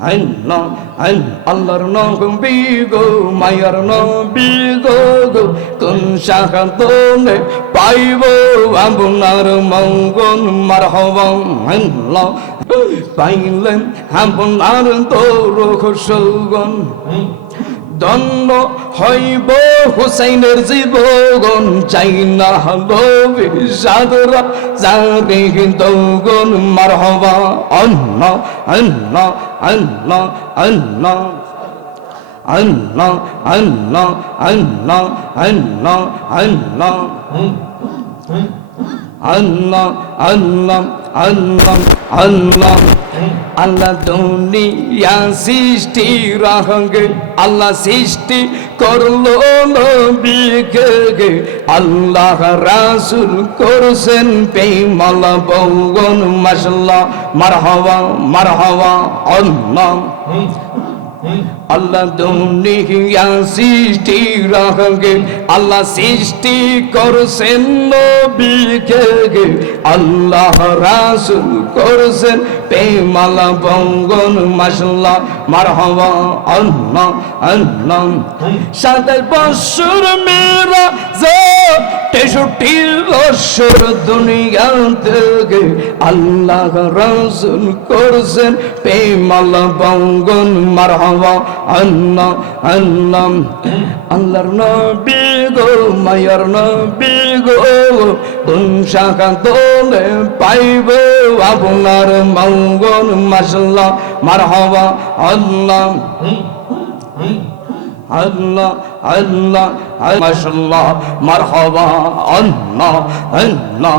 আল্লাহ আল্লাহর নবী গো, মায়ার নবী গো গো, কোন শাহাদনে পাইব আপনার মঙ্গল মারহবা? আল্লাহ পাইলেন আপনার তোর সৌগন। দন্ন হইব হুসাইনের জীবন চাই না বিষাদরা জানে দৌগন মারহবা অন্ন অন্ন অন্ন অন্ন অন্ন অন্ন অন্ন অন্ন অন্ন আল্লাহ আল্লাহ আল্লাহ আল্লাহ আল্লাহ দুনিয়া সৃষ্টি রাহঙ্গে, আল্লাহ সৃষ্টি করল নবীকে আল্লাহ রাসুল করছেন পেমালা বঙ্গন মশলা মারহাওয়া মারহাওয়া আল্লাহ। আল্লাহ দুনিয়া সৃষ্টি রাখে আল্লাহ সৃষ্টি করছেন নবীকে আল্লাহ রাসুল করছেন পেমালা বঙ্গন মাসাল্লাহ মারহাবা আল্লাহ আল্লাহ সাতাশ বছর মেরা তেষট্টি বছর দুনিয়া থেকে আল্লাহ রাসুল করছেন পেমালা বঙ্গন মারহাবা আল্লাহ আল্লাহ আল্লাহর নবী গো মায়ার নবী গো কোন শাখা দোলে পাইব আপনার মঙ্গল মাসাল্লাহ মারহাবা আল্লাহ আল্লাহ আল্লাহ মাসাল্লাহ মারহাবা আল্লাহ আল্লাহ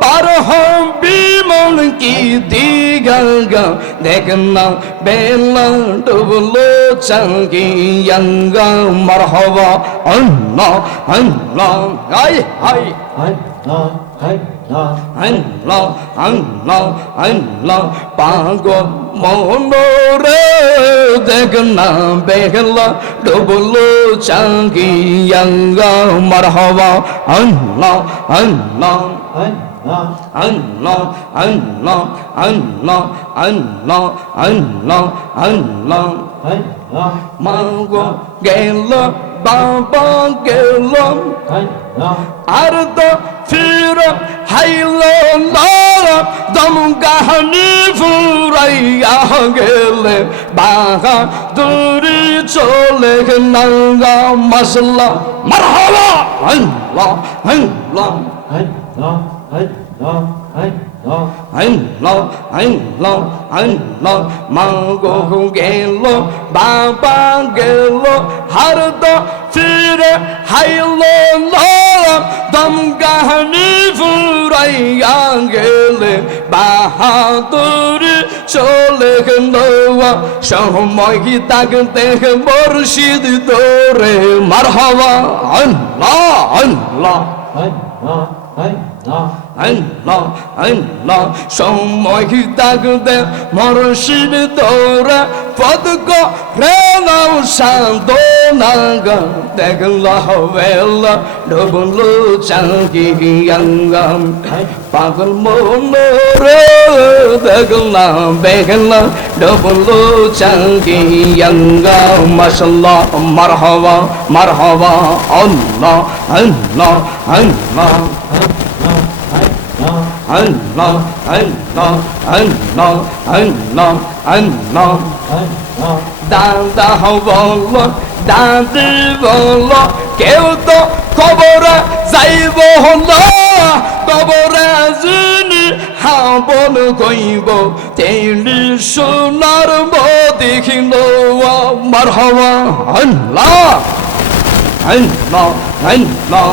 পার বিমন কি দিগাল গা। দেখ না বেলা ডুবলো চাঙ্গিয়াঙ্গা মারহবা অন্ন অন্ন আই হাই পাগ মনোরে, দেখ না বেহলা ডুবলো চাঙ্গিয়াঙ্গা মারহবা অন্ন অন্ন অন্ন আল্লাহ আল্লাহ আল্লাহ আল্লাহ আল্লাহ আল্লাহ। মাগো গেল, বাবা গেল। আর তো ফির হাইল দম কাহানি ফুরাইয়া গেলে বাহা দূরি চলে নাঙ্গা মশলা মারহাবা! আল্লাহ আল্লাহ আল্লাহ। anh lo anh lo anh lo mango go không lo ba ba ghé lo har đó chỉ hai lo lo dam ga ni phu rai ya ghé le ba ha tu đi cho le gần đó sao hôm mai khi ta gần te gần bor si đi đó re marhava anh lo anh lo anh lo anh সময় থাকতে মরশির দৌড়া পদক প্রেম সান্তনা দেখল হবেল double Chunky অঙ্গম পাগল মোর দেখল বেগল, double Chunky অঙ্গ মশল মরহবা মরহবা Allah Allah Allah Allah, Allah, Allah, Allah, Allah. দাদা বল দাদি বল কেউ তো খবরে যাইব না খবরে যিনি হাবন কইব তেলি সোনার দেখিল মার হওয়া আল্লাহ আল্লাহ আল্লাহ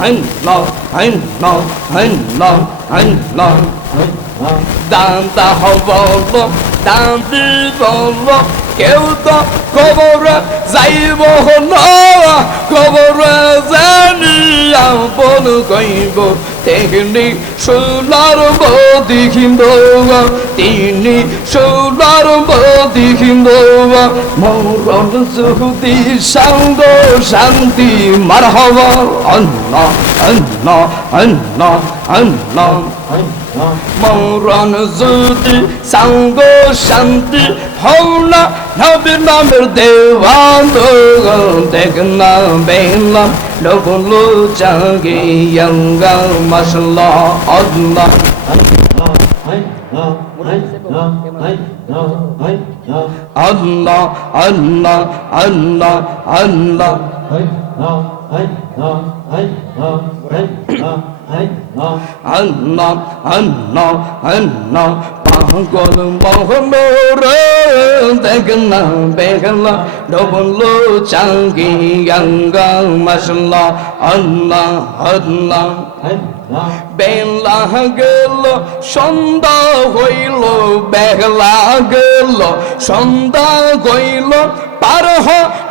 ein Lauf, ein Lauf, ein Lauf, ein Lauf. দান্দা হবল দাম বল কেউ তো খবর যাইব হল খবর জানি বল কইব তিনি সোলার বদি খিন্দবা তিনি সোলার বদি খিন্দবা মৌরণ সুহতি সাঙ্গ শান্তি মারহবা অন্ন অন্ন অন্ন আল্লাহ মরণ যদি সঙ্গ শান্তি হওনা নবী নামের দেওয়ান দেখনা বেলাম লবলো চাগে ইয়ঙ্গা মশলা আল্লাহ আল্লাহ আল্লাহ আল্লাহ আল্লাহ আল্লাহ আল্লাহ আল্লাহ পাগল মোহমোর দেখনা বেগলা ডবলো চাঙ্গি গঙ্গা মশলা আল্লাহ আল্লাহ বেলা গেল সন্ধ্যা হইল বেলা গেল সন্ধ্যা হইল পার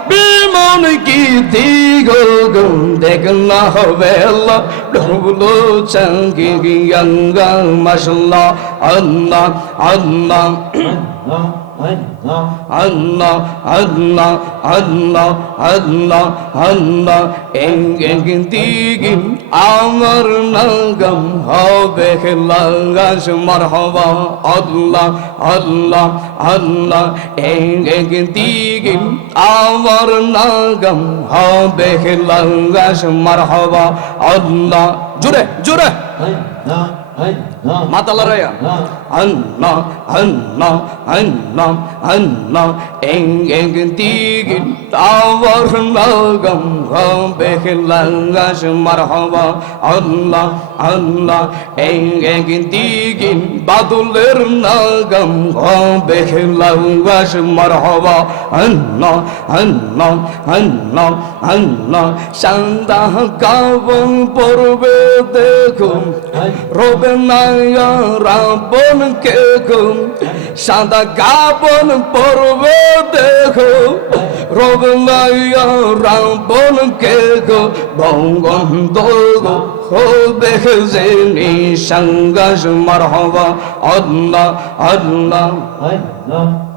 বেমন গীতি গোগম দেখনা হবে আল্লাহ। ঢোলো চঙ্গি গঙ্গা মশলা আল্লাহ। আল্লাহ। আল্লাহ আল্লাহ আল্লাহ আল্লাহ আল্লাহ দিগিন আমার নাগম হবে লাগাস মারহবা। আল্লাহ আল্লাহ আল্লাহ দিগিন আমার নাগম হবে লাগাস মারহবা। আল্লাহ জোরে জোরে মাতা লড়াইয়া আল্লাহ আল্লাহ আল্লাহ আল্লাহ এং এং তিগিন তাওয়ার নাগম হবে লাঙ্গাস মারহাবা আল্লাহ আল্লাহ এং এং তিগিন বাদুলের নাগম হবে লাঙ্গাস মারহাবা আল্লাহ আল্লাহ আল্লাহ আল্লাহ সান্দা গাবন পড়বে দেখুন রবে নায়া রাবণ কে ঘুম সাদা গাবন পর্ব দেখো। রব মাইয়া, রাবণ কে গো বঙ্গন দোগো হবে জেনি সঙ্গাস মরহবা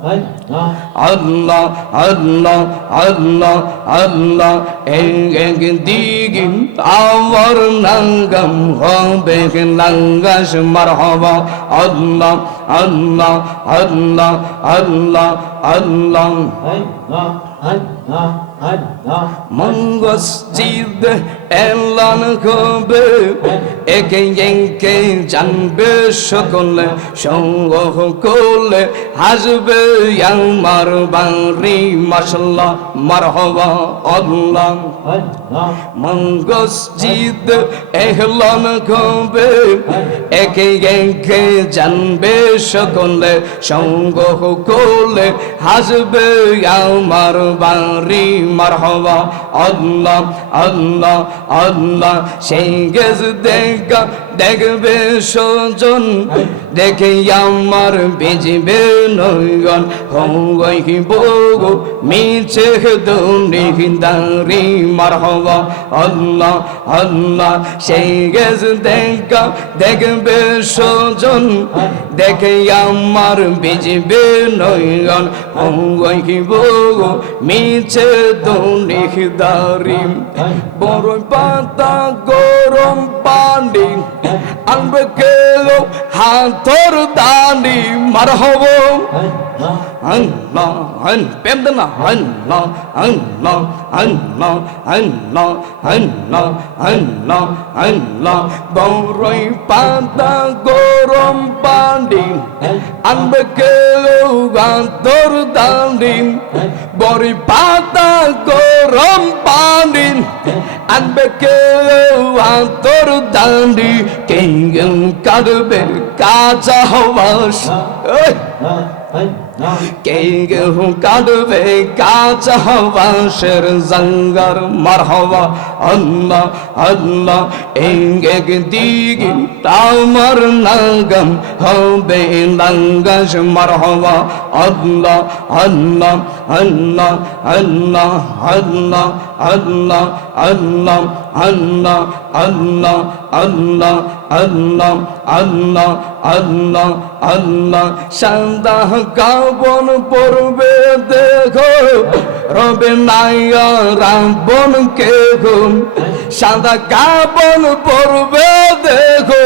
আল্লাহ আল্লাহ আল্লাহ এং এং দিগিন আমার নাঙ্গম হবে নাঙ্গাস মারহবা। আল্লাহ আল্লাহ আল্লাহ আল্লাহ আল্লাহ। মঙ্গসজিদ এলান হবে একে একে জানবে সকলে, সঙ্গ করলে হাসবে আমার বাড়ি মশলা মারহবা, আল্লাহ। মঙ্গসজিদ এহলান হবে একে একে জানবে সকলে, সঙ্গ করলে হাসবে আমার বাড়ি মারহবা, আল্লাহ আল্লাহ। Allah Şey gözde gam দেখবে সজন, দেখে আমার বেজবে নয়ন। হঙ্গই বগো, মিছে দুনি দাঁড়ি মারহবা। আল্লাহ আল্লাহ, সেই গেজ দেখা, দেখবে সজন, দেখে আমার বেজবে নয়ন। হঙ্গই বগো, মিছে দুনি দাঁড়ি। বড় পাতা গরম পানি আনবে গেলো হাতর দানি মারহব প্রেম দেন না গৌরই পাতা গরম পানি। আনবে গেলো হাতর দানি। বরি পাতা গরম পানি। থাকবে কেউ আতর দাঁড়ি কেঙ্গেল কাঁদবে কাঁচা হওয়া কে কেউ কাঁদবে কাঁচা বাঁশের জঙ্গর মারহবা আল্লাহ আল্লাহ এক দিকে তামর নাগম হবে লঙ্গস মারহবা আল্লাহ আল্লাহ আল্লাহ আল্লাহ আল্লাহ আল্লাহ আল্লাহ আল্লাহ আল্লাহ আল্লাহ আল্লাহ আল্লাহ আল্লাহ আল্লাহ। সান্দা গাবন পড়বে দেখো, রবে নাইয়া রাবণ কে ঘুম সাদা গাবন পড়বে দেখো,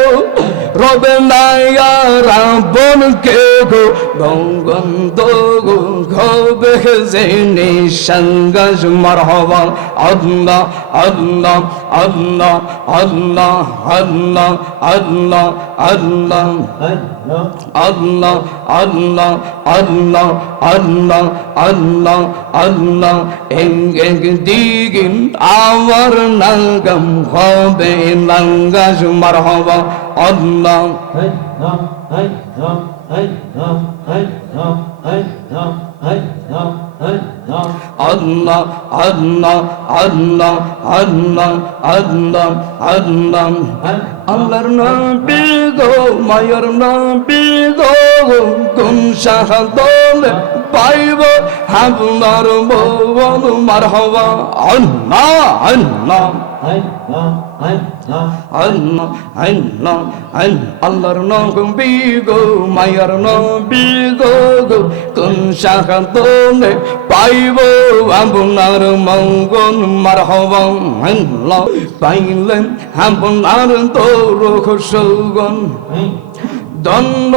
রবে নাইয়া রাবণ কে গো। গঙ্গন দোগো ঘবে জেনে সঙ্গজ মারহবা আল্লাহ আল্লাহ আল্লাহ আল্লাহ আল্লাহ আল্লাহ আল্লাহ আল্লাহ আল্লাহ আল্লাহ আল্লাহ আল্লাহ আল্লাহ এং এং দিগিন আমার নাগম হবে নাঙ্গাস মারহবা আল্লাহ আল্লাহ আল্লাহ আল্লাহ আল্লাহ আল্লাহ আল্লাহ আল্লাহর নবী গো মায়ের নবী গো কোন শাহাদল পাইব আপনার বল মারহবা আল্লাহ আল্লাহ আল্লাহ আল্লাহ আল্লাহর নবী গো, মায়ের নবী গো কোন শাহাদলে পাইব আপনার মঙ্গল মারহবা। আল্লাহ পাইলেন আপনার তোর সৌগন। দন্ন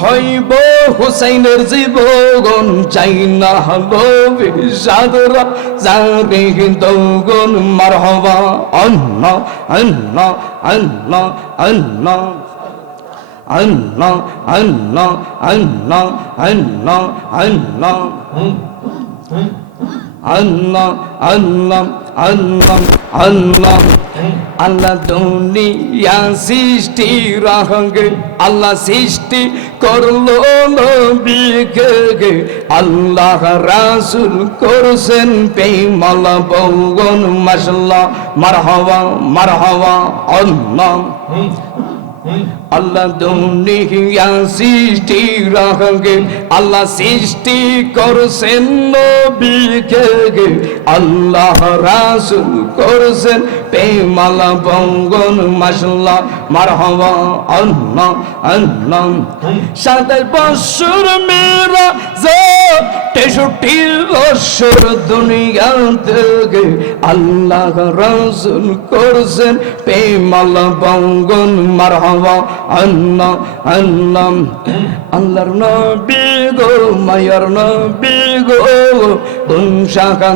হইব, হুসাইনের জীবগণ চাই না হলো বিষাদরা জানি দৌগন মারহবা। অন্ন অন্ন অন্ন অন্ন। অন্ন অন্ন অন্ন অন্ন অন্ন। আল্লাহ আল্লাহ আল্লাহ আল্লাহ। আল্লাহ দুনিয়া সৃষ্টি রহঙ্গে আল্লাহ সৃষ্টি করল নবীকে। আল্লাহ রাসুল করছেন পেমালা বৌগন মাসাল্লাহ মারহাওয়া মারহাওয়া আল্লাহ। আল্লাহ দুনিয়া সৃষ্টি রাখে আল্লাহ সৃষ্টি করছেন নবীকে আল্লাহ রাসুল করছেন পেমালা বঙ্গন মাসাল্লাহ মারহাবা আল্লাহ আল্লাহ সাতাশ বছর মেরা তেষট্টি বছর দুনিয়া থেকে আল্লাহ রাসুল করছেন পেমালা বঙ্গন, মারহাবা আল্লাহ আল্লাহ। আল্লাহর নবী গো, মায়ার নবী গো, কোন শাখা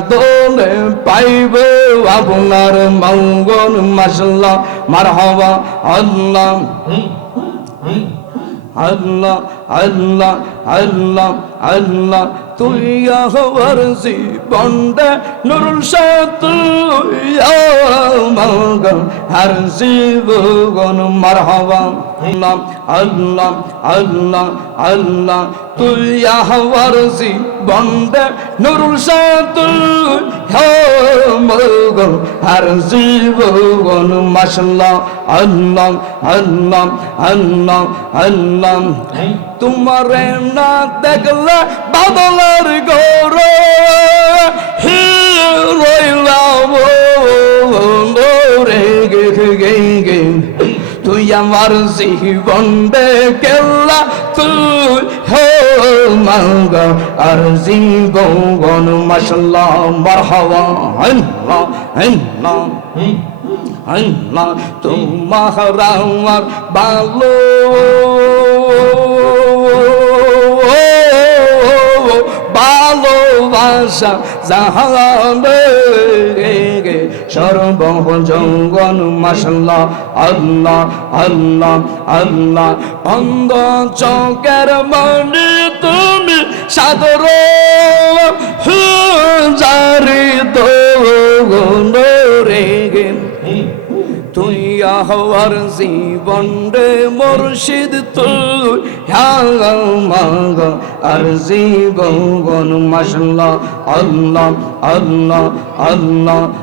পাইব আপনার মঙ্গল মাসাল্লাহ মারহাবা, আল্লাহ। আল্লাহ আল্লাহ আল্লাহ আল্লাহ। তুই হওয়ার জীবনটা নুরুল তুই মঙ্গল, আর জীবন মারহাবা। আল্লাহ আল্লাহ আল্লাহ আল্লাহ তুই হওয়ার জীবনটা নুরুল তুই মঙ্গল আর জীবন মাসাল্লাহ আল্লাহ আল্লাহ আল্লাহ আল্লাহ তোমার না দেখলে বাদলার গৌর রইলাম রে গে আমার জীবন কেল্লা তুই হো মাঙ্গ আর জীবন মাসাল্লাহ মারহাওয়া আল্লাহ আল্লাহ আল্লাহ তোমার আমার ভালো ভালোবাসা জাহানে। সর্বজঙ্গন মাসাল্লাহ আল্লাহ আল্লাহ আল্লাহ। অন্ধ চৌকের মনে তুমি সাদর জারি তো রে। গে তুই আহ্বার জীবন রে মুর্শিদ, তুই মাগ। আর জীবন মাসাল্লাহ আল্লাহ আল্লাহ আল্লাহ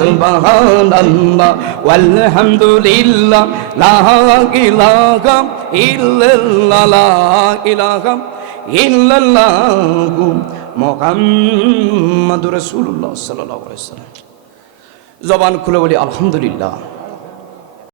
সুবহানাল্লাহ ওয়ালহামদুলিল্লাহ লা ইলাহা ইল্লাল্লাহ লা ইলাহা ইল্লাল্লাহ মুহাম্মাদুর রাসূলুল্লাহ সাল্লাল্লাহু আলাইহি ওয়াসাল্লাম জবান খুলে বলি আলহামদুলিল্লাহ